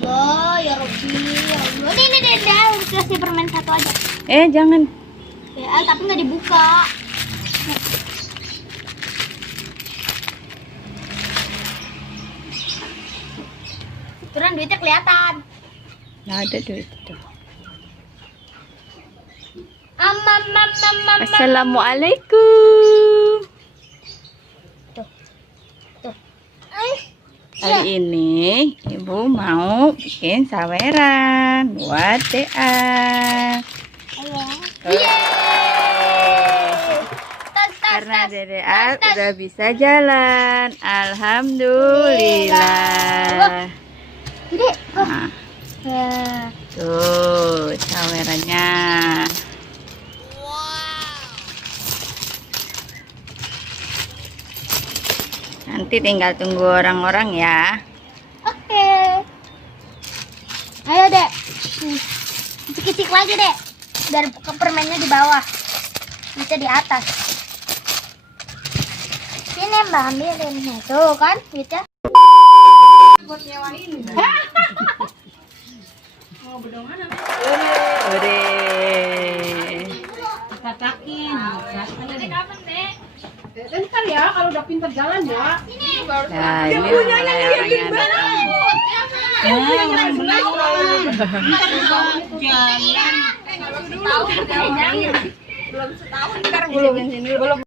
Allah, ya Robbi, ya Allah. Ini harus kasih permen satu aja. Jangan. Ya, tapi nggak dibuka. Turun duitnya kelihatan. Nggak ada duit itu. Assalamualaikum. Tuh. Hari ini ibu mau bikin saweran buat Dea. Karena Dea udah bisa jalan, alhamdulillah. Gede. Nah, tuh sawerannya. Nanti tinggal tunggu orang-orang ya. Oke. Ayo, Dek. Cicik-cicik lagi, Dek. Biar permennya di bawah. Bisa di atas. Sini, Mbak, ambilin. Nah, tuh kan, bisa. Buat nyewa ini. Mau bedongan apa? Ore. Katakin. Jadi kapan, Dek? Ntar ya, kalau udah pintar jalan ya. Nah, ini mulai orangnya datang. Belum setahun. Sekarang belum bensin dulu. Belum.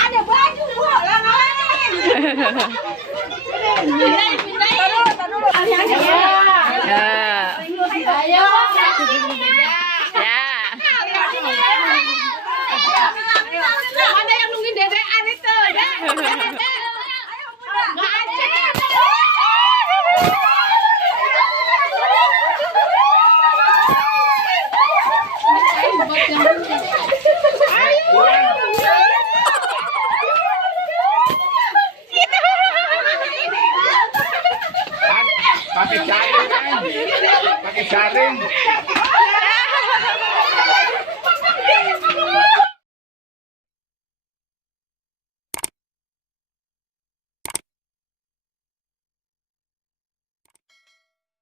Ada baju, Bu. Lah ngapain?